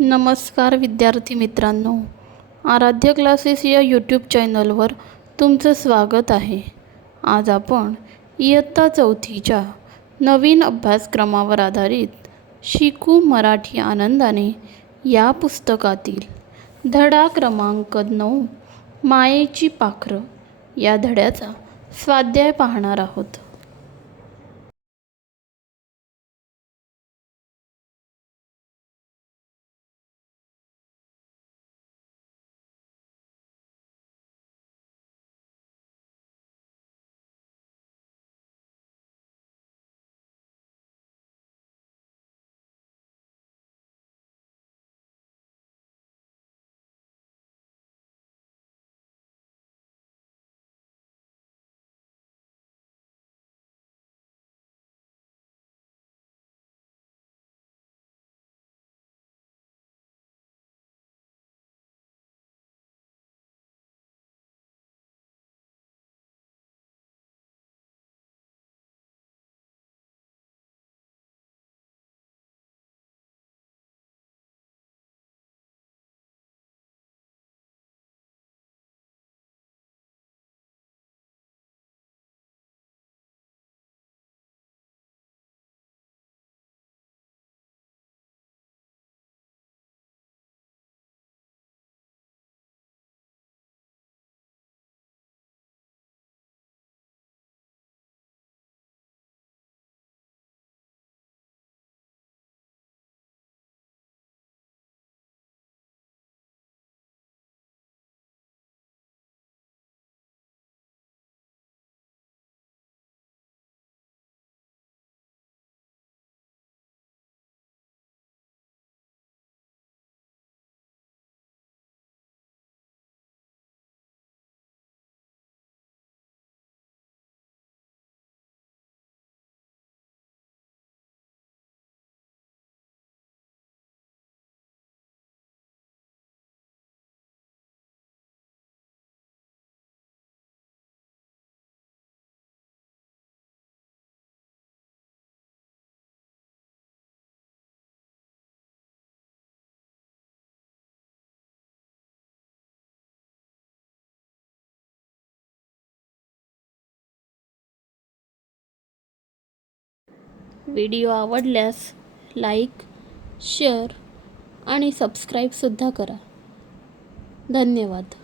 नमस्कार विद्यार्थी मित्रांनो, आराध्य क्लासेस या यूट्यूब चॅनलवर तुमचं स्वागत आहे. आज आपण इयत्ता चौथीच्या नवीन अभ्यासक्रमावर आधारित शिकू मराठी आनंदाने या पुस्तकातील धडा क्रमांक 9 मायेची पाखरं या धड्याचा स्वाध्याय पाहणार आहोत. व्हिडिओ आवडल्यास लाईक, शेअर आणि सबस्क्राईबसुद्धा करा. धन्यवाद.